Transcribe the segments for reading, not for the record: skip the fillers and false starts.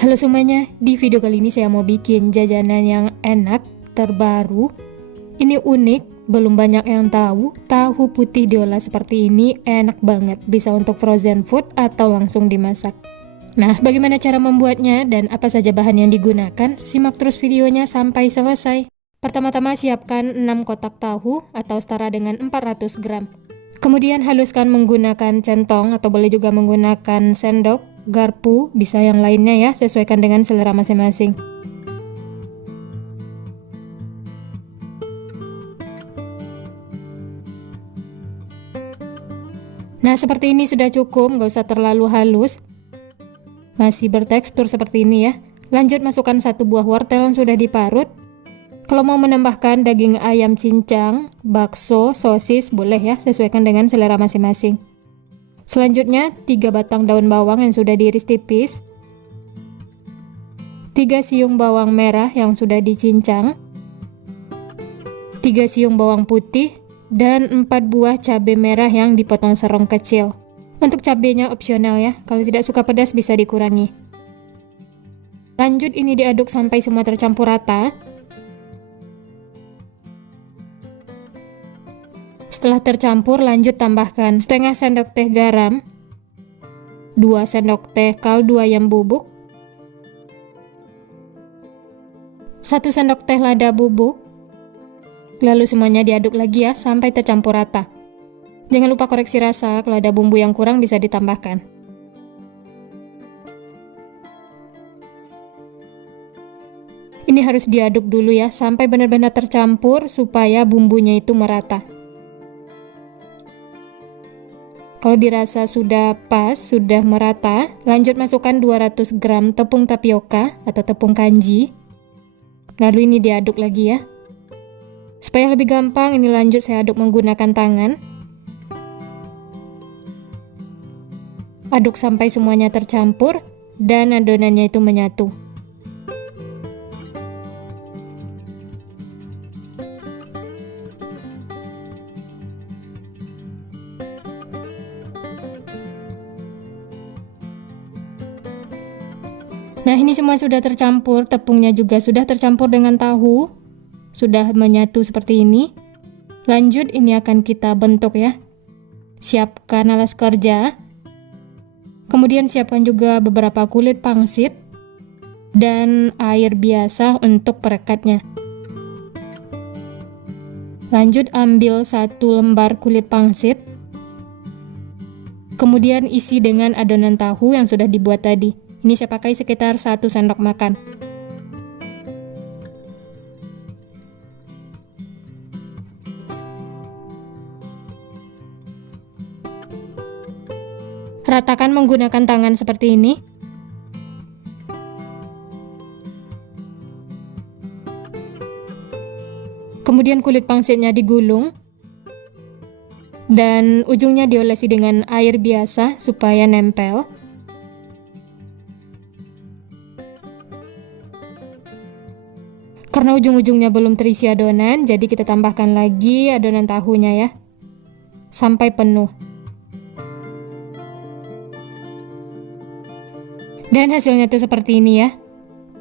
Halo semuanya, di video kali ini saya mau bikin jajanan yang enak, terbaru. Ini unik, belum banyak yang tahu. Tahu putih diolah seperti ini enak banget, bisa untuk frozen food atau langsung dimasak. Nah, bagaimana cara membuatnya dan apa saja bahan yang digunakan? Simak terus videonya sampai selesai. Pertama-tama siapkan 6 kotak tahu atau setara dengan 400 gram. Kemudian haluskan menggunakan centong atau boleh juga menggunakan sendok, garpu, bisa yang lainnya ya, sesuaikan dengan selera masing-masing. Nah, seperti ini sudah cukup, nggak usah terlalu halus. Masih bertekstur seperti ini ya. Lanjut masukkan 1 buah wortel yang sudah diparut. Kalau mau menambahkan daging ayam cincang, bakso, sosis, boleh ya, sesuaikan dengan selera masing-masing. Selanjutnya, 3 batang daun bawang yang sudah diiris tipis, 3 siung bawang merah yang sudah dicincang, 3 siung bawang putih, dan 4 buah cabai merah yang dipotong serong kecil. Untuk cabainya opsional ya, kalau tidak suka pedas bisa dikurangi. Lanjut ini diaduk sampai semua tercampur rata. Setelah tercampur, lanjut tambahkan setengah sendok teh garam, 2 sendok teh kaldu ayam bubuk, 1 sendok teh lada bubuk, lalu semuanya diaduk lagi ya sampai tercampur rata. Jangan lupa koreksi rasa, kalau ada bumbu yang kurang bisa ditambahkan. Ini harus diaduk dulu ya sampai benar-benar tercampur supaya bumbunya itu merata. Kalau dirasa sudah pas, sudah merata, lanjut masukkan 200 gram tepung tapioka atau tepung kanji. Lalu ini diaduk lagi ya. Supaya lebih gampang, ini lanjut saya aduk menggunakan tangan. Aduk sampai semuanya tercampur dan adonannya itu menyatu. Nah, ini semua sudah tercampur, tepungnya juga sudah tercampur dengan tahu, sudah menyatu seperti ini. Lanjut ini akan kita bentuk ya. Siapkan alas kerja. Kemudian siapkan juga beberapa kulit pangsit dan air biasa untuk perekatnya. Lanjut ambil 1 lembar kulit pangsit. Kemudian isi dengan adonan tahu yang sudah dibuat tadi. Ini saya pakai sekitar 1 sendok makan. Ratakan menggunakan tangan seperti ini. Kemudian kulit pangsitnya digulung. Dan ujungnya diolesi dengan air biasa supaya nempel. Karena ujung-ujungnya belum terisi adonan, jadi kita tambahkan lagi adonan tahunya ya, sampai penuh. Dan hasilnya tuh seperti ini ya.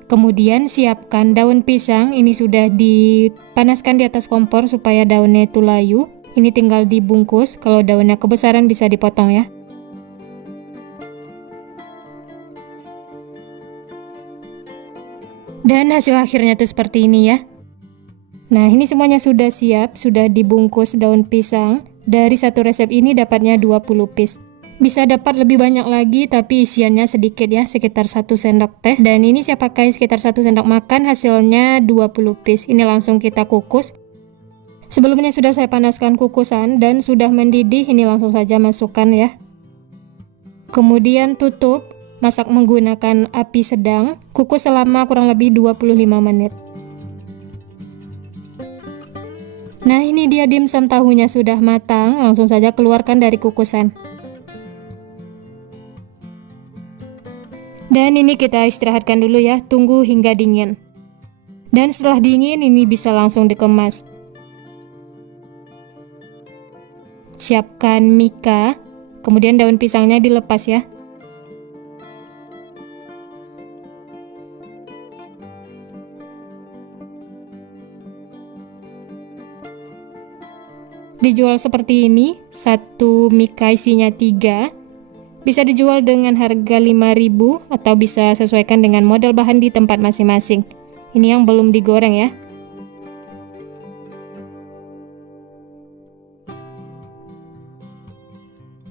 Kemudian siapkan daun pisang, ini sudah dipanaskan di atas kompor supaya daunnya itu layu. Ini tinggal dibungkus, kalau daunnya kebesaran bisa dipotong ya. Dan hasil akhirnya tuh seperti ini ya. Nah, ini semuanya sudah siap, sudah dibungkus daun pisang. Dari satu resep ini dapatnya 20 piece. Bisa dapat lebih banyak lagi, tapi isiannya sedikit ya, sekitar 1 sendok teh. Dan ini saya pakai sekitar 1 sendok makan, hasilnya 20 piece. Ini langsung kita kukus. Sebelumnya sudah saya panaskan kukusan dan sudah mendidih, ini langsung saja masukkan ya. Kemudian tutup. Masak menggunakan api sedang, kukus selama kurang lebih 25 menit. Nah, ini dia dimsum tahunya sudah matang, langsung saja keluarkan dari kukusan. Dan ini kita istirahatkan dulu ya, tunggu hingga dingin. Dan setelah dingin ini bisa langsung dikemas. Siapkan mika, kemudian daun pisangnya dilepas ya. Dijual seperti ini, satu mika isinya 3. Bisa dijual dengan harga 5.000 atau bisa sesuaikan dengan model bahan di tempat masing-masing. Ini yang belum digoreng ya.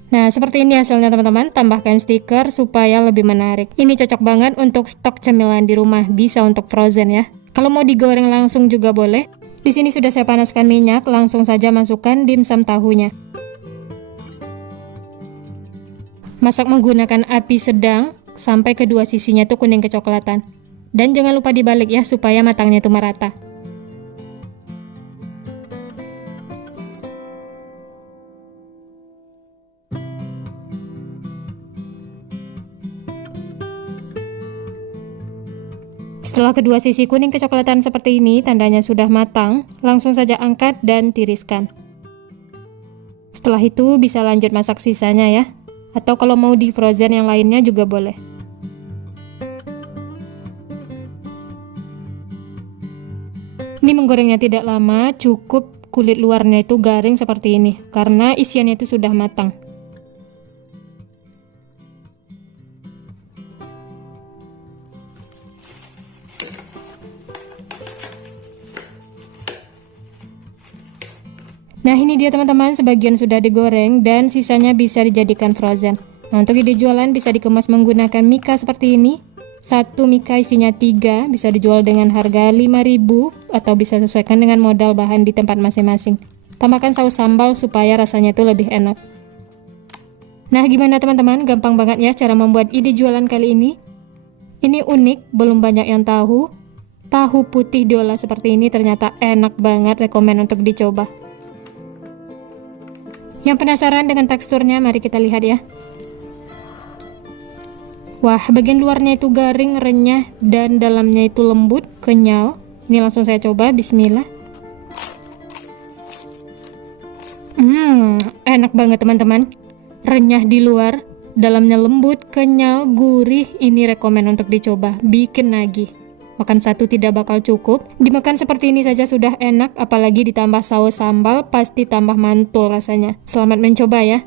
Nah, seperti ini hasilnya teman-teman. Tambahkan stiker supaya lebih menarik. Ini cocok banget untuk stok cemilan di rumah, bisa untuk frozen ya. Kalau mau digoreng langsung juga boleh. Di sini sudah saya panaskan minyak, langsung saja masukkan dimsum tahunya. Masak menggunakan api sedang sampai kedua sisinya tuh kuning kecoklatan. Dan jangan lupa dibalik ya supaya matangnya itu merata. Setelah kedua sisi kuning kecoklatan seperti ini, tandanya sudah matang, langsung saja angkat dan tiriskan. Setelah itu bisa lanjut masak sisanya ya, atau kalau mau di frozen yang lainnya juga boleh. Ini menggorengnya tidak lama, cukup kulit luarnya itu garing seperti ini, karena isiannya itu sudah matang. Nah ini dia teman-teman, sebagian sudah digoreng dan sisanya bisa dijadikan frozen. Nah untuk ide jualan bisa dikemas menggunakan mika seperti ini. Satu mika isinya 3, bisa dijual dengan harga 5.000 atau bisa sesuaikan dengan modal bahan di tempat masing-masing. Tambahkan saus sambal supaya rasanya itu lebih enak. Nah gimana teman-teman, gampang banget ya cara membuat ide jualan kali ini. Ini unik, belum banyak yang tahu. Tahu putih diolah seperti ini ternyata enak banget, rekomen untuk dicoba. Yang penasaran dengan teksturnya, mari kita lihat ya. Wah, bagian luarnya itu garing, renyah, dan dalamnya itu lembut, kenyal. Ini langsung saya coba, bismillah. Enak banget teman-teman. Renyah di luar, dalamnya lembut, kenyal, gurih. Ini rekomen untuk dicoba, bikin nagih. Makan satu tidak bakal cukup. Dimakan seperti ini saja sudah enak, apalagi ditambah saus sambal, pasti tambah mantul rasanya. Selamat mencoba ya.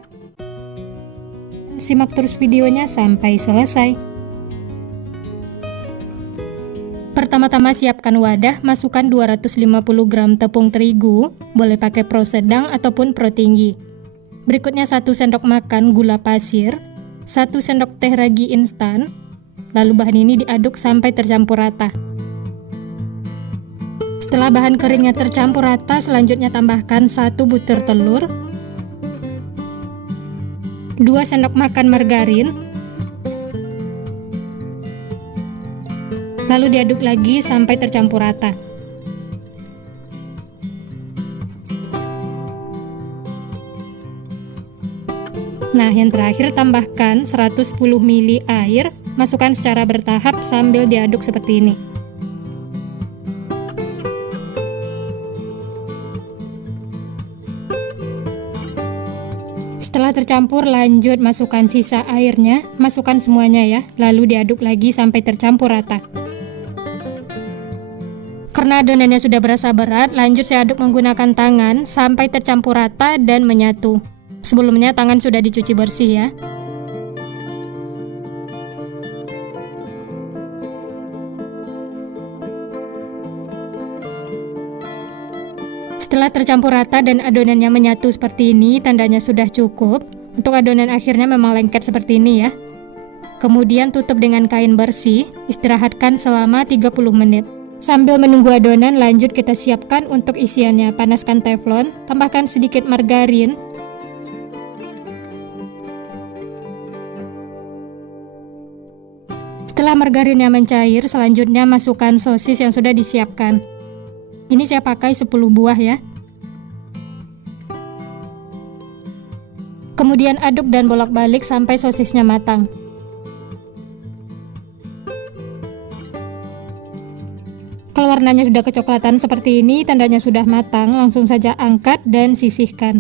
Simak terus videonya sampai selesai. Pertama-tama siapkan wadah, masukkan 250 gram tepung terigu, boleh pakai pro sedang ataupun pro tinggi. Berikutnya 1 sendok makan gula pasir, 1 sendok teh ragi instan. Lalu bahan ini diaduk sampai tercampur rata. Setelah bahan keringnya tercampur rata, selanjutnya tambahkan 1 butir telur, 2 sendok makan margarin, lalu diaduk lagi sampai tercampur rata. Nah, yang terakhir tambahkan 110 ml air, masukkan secara bertahap sambil diaduk seperti ini. Setelah tercampur, lanjut masukkan sisa airnya, masukkan semuanya ya, lalu diaduk lagi sampai tercampur rata. Karena adonannya sudah berasa berat, lanjut saya aduk menggunakan tangan sampai tercampur rata dan menyatu. Sebelumnya tangan sudah dicuci bersih ya. Setelah tercampur rata dan adonannya menyatu seperti ini, tandanya sudah cukup. Untuk adonan akhirnya memang lengket seperti ini ya. Kemudian tutup dengan kain bersih, istirahatkan selama 30 menit. Sambil menunggu adonan, lanjut kita siapkan untuk isiannya. Panaskan teflon, tambahkan sedikit margarin, setelah margarinnya mencair, selanjutnya masukkan sosis yang sudah disiapkan. Ini saya pakai 10 buah ya. Kemudian aduk dan bolak-balik sampai sosisnya matang. Kalau warnanya sudah kecoklatan seperti ini, tandanya sudah matang, langsung saja angkat dan sisihkan.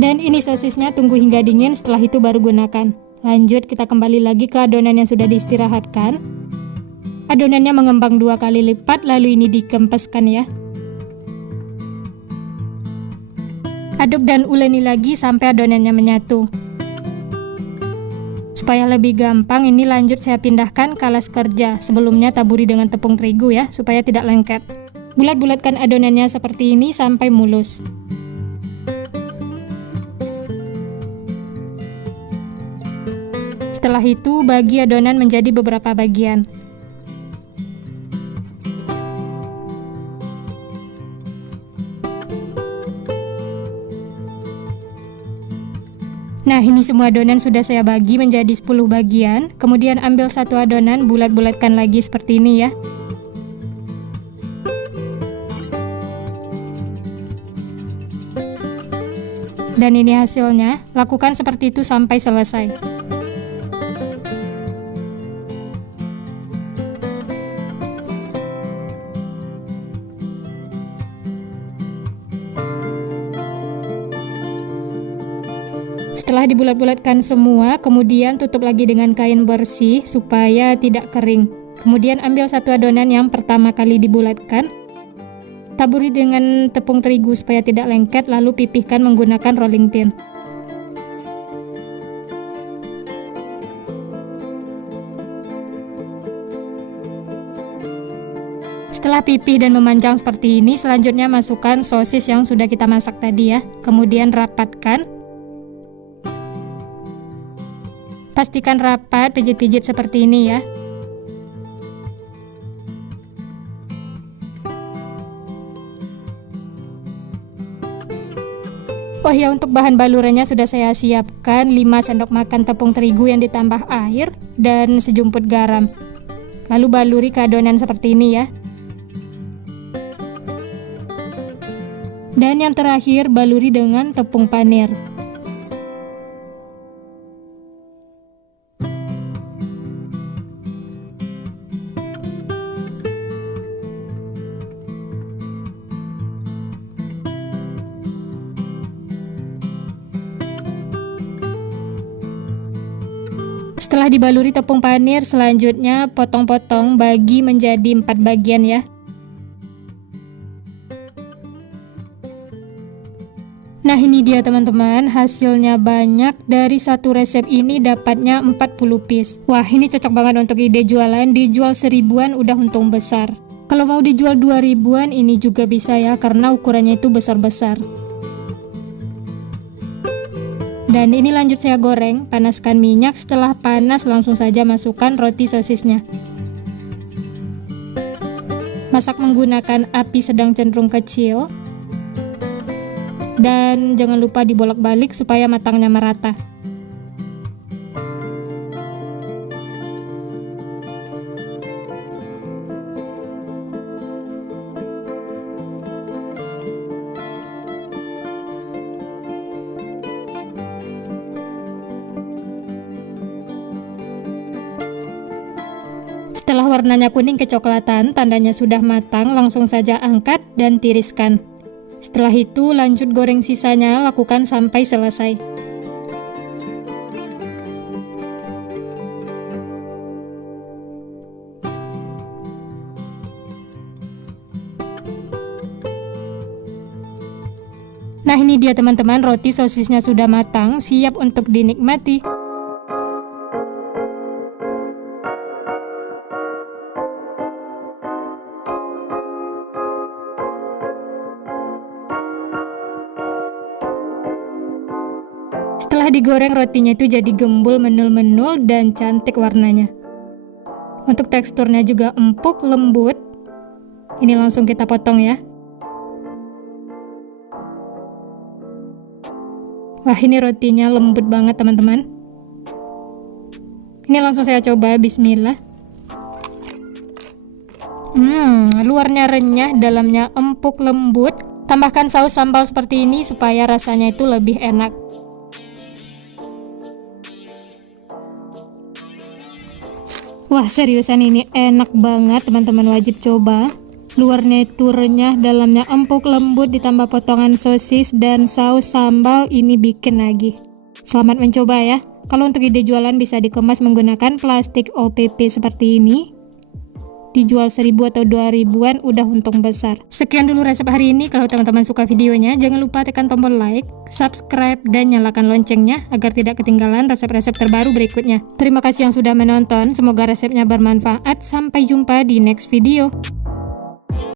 Dan ini sosisnya, tunggu hingga dingin, setelah itu baru gunakan. Lanjut kita kembali lagi ke adonan yang sudah diistirahatkan. Adonannya mengembang 2 kali lipat, lalu ini dikempeskan ya. Aduk dan uleni lagi sampai adonannya menyatu. Supaya lebih gampang, ini lanjut saya pindahkan ke alas kerja. Sebelumnya taburi dengan tepung terigu ya, supaya tidak lengket. Bulat-bulatkan adonannya seperti ini sampai mulus. Setelah itu, bagi adonan menjadi beberapa bagian. Nah, ini semua adonan sudah saya bagi menjadi 10 bagian. Kemudian ambil satu adonan, bulat-bulatkan lagi seperti ini ya. Dan ini hasilnya. Lakukan seperti itu sampai selesai. Setelah dibulat-bulatkan semua, kemudian tutup lagi dengan kain bersih supaya tidak kering. Kemudian ambil satu adonan yang pertama kali dibulatkan, taburi dengan tepung terigu supaya tidak lengket, lalu pipihkan menggunakan rolling pin. Setelah pipih dan memanjang seperti ini, selanjutnya masukkan sosis yang sudah kita masak tadi ya. Kemudian rapatkan. Pastikan rapat, pijit-pijit seperti ini ya. Oh ya, untuk bahan balurannya sudah saya siapkan 5 sendok makan tepung terigu yang ditambah air dan sejumput garam. Lalu baluri ke adonan seperti ini ya. Dan yang terakhir, baluri dengan tepung panir. Setelah dibaluri tepung panir, selanjutnya potong-potong bagi menjadi 4 bagian ya. Nah, ini dia teman-teman, hasilnya banyak. Dari satu resep ini dapatnya 40 piece. Wah, ini cocok banget untuk ide jualan. Dijual 1000-an udah untung besar. Kalau mau dijual 2000-an ini juga bisa ya, karena ukurannya itu besar-besar. Dan ini lanjut saya goreng, panaskan minyak. Setelah panas langsung saja masukkan roti sosisnya. Masak menggunakan api sedang cenderung kecil. Dan jangan lupa dibolak-balik supaya matangnya merata. Setelah warnanya kuning kecoklatan, tandanya sudah matang, langsung saja angkat dan tiriskan. Setelah itu lanjut goreng sisanya, lakukan sampai selesai. Nah, ini dia teman-teman, roti sosisnya sudah matang, siap untuk dinikmati. Setelah digoreng, rotinya itu jadi gembul, menul-menul, dan cantik warnanya. Untuk teksturnya juga empuk, lembut. Ini langsung kita potong ya. Wah, ini rotinya lembut banget teman-teman. Ini langsung saya coba, bismillah. Luarnya renyah, dalamnya empuk, lembut. Tambahkan saus sambal seperti ini supaya rasanya itu lebih enak. Wah, seriusan ini enak banget teman-teman, wajib coba. Luarnya itu renyah, dalamnya empuk, lembut, ditambah potongan sosis dan saus sambal, ini bikin lagi. Selamat mencoba ya. Kalau untuk ide jualan bisa dikemas menggunakan plastik OPP seperti ini. dijual 1000 atau 2000-an udah untung besar. Sekian dulu resep hari ini. Kalau teman-teman suka videonya, jangan lupa tekan tombol like, subscribe, dan nyalakan loncengnya agar tidak ketinggalan resep-resep terbaru berikutnya. Terima kasih yang sudah menonton, semoga resepnya bermanfaat. Sampai jumpa di next video.